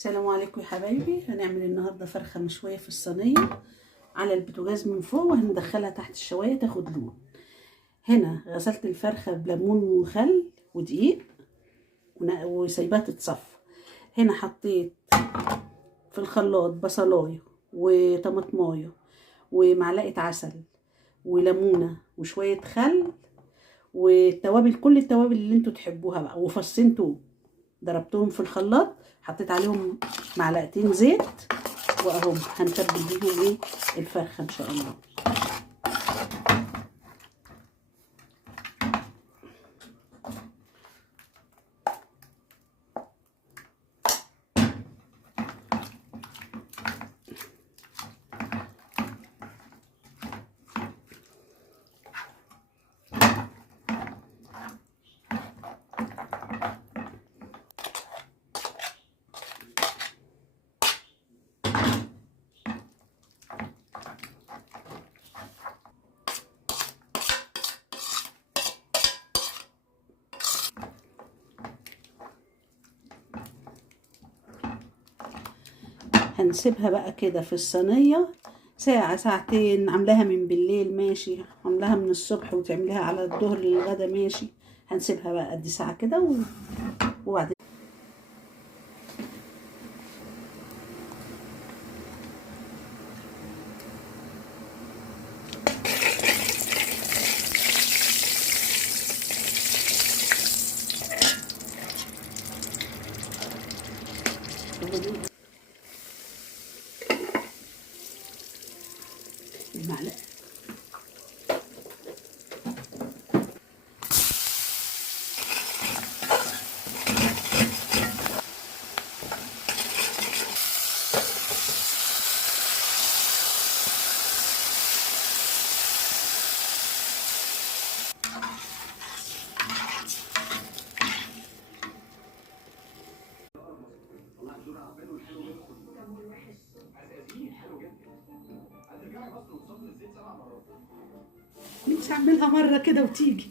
السلام عليكم يا حبايبي. هنعمل النهارده فرخه مشويه في الصينيه على البوتاجاز من فوق، وهندخلها تحت الشوايه تاخد لون. هنا غسلت الفرخه بليمون وخل ودقيق وسايباها تتصفى. هنا حطيت في الخلاط بصلايه وطماطمايه ومعلقه عسل وليمونه وشويه خل والتوابل، كل التوابل اللي انتوا تحبوها بقى، وفصين توم. ضربتهم في الخلاط، حطيت عليهم معلقتين زيت، واهم هنتبل بيهم الفرخه ان شاء الله. هنسيبها بقى كده في الصينيه ساعة ساعتين. عاملاها من بالليل ماشي، عاملاها من الصبح وتعمليها على الظهر للغدا ماشي. هنسيبها بقى قد ساعة كده وبعدين المعلقة. مش هعملها مرة كده وتيجي.